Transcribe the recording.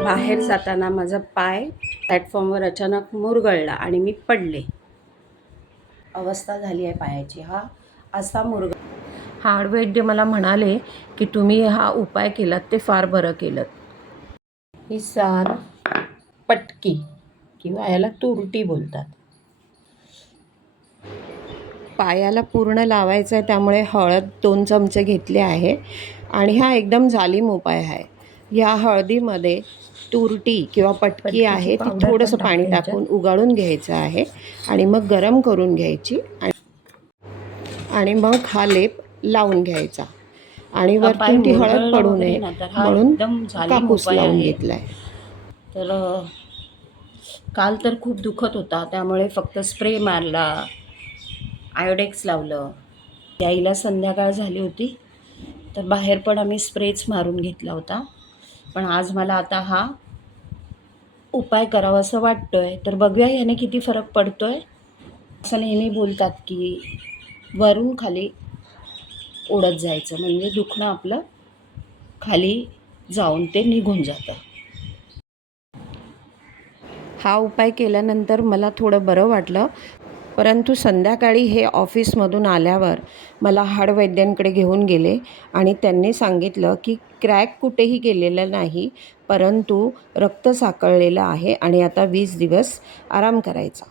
बाहेर जाताना माझा पाय प्लॅटफॉर्मवर अचानक मुरगळला आणि मी पडले. अवस्था झाली आहे पायाची हा असा मुरग हाडवैद्य मला म्हणाले की तुम्ही हा उपाय केलात ते फार बरं केलं ही सार पटकी किंवा याला तुरटी बोलतात. पायाला पूर्ण लावायचं आहे त्यामुळे हळद दोन चमचे घेतले आहे आणि हा एकदम जालीम उपाय आहे. या हळदीमध्ये तुरटी किंवा पटकी आहे ती थोडंसं पण. टाकून उगाळून घ्यायचं आहे आणि मग गरम करून घ्यायची आणि मग हा लेप लावून घ्यायचा आणि वरतून ती हळद पडू नये म्हणून कापूस लावून आहे. घेतलाय तर काल तर खूप दुखत होता त्यामुळे फक्त स्प्रे मारला आयोडेक्स लावलं याईला संध्याकाळ झाली होती तर बाहेर पण आम्ही स्प्रेच मारून घेतला होता पण आज मला आता हा उपाय करावा असं वाटतो आहे तर बघूया याने किती फरक पडतो आहे असं नेहमी बोलतात की वरून खाली ओढत जायचं. म्हणजे दुखणं आपलं खाली जाऊन ते निघून जातं. हा उपाय केल्यानंतर मला थोडं बरं वाटलं. परंतु संध्याकाळी हे ऑफिसमधून आल्यावर मला हाडवैद्यांकडे घेऊन गेले आणि त्यांनी सांगितलं की क्रॅक कुठेही गेलेला नाही परंतु रक्त साकळलेलं आहे आणि आता वीस दिवस आराम करायचा.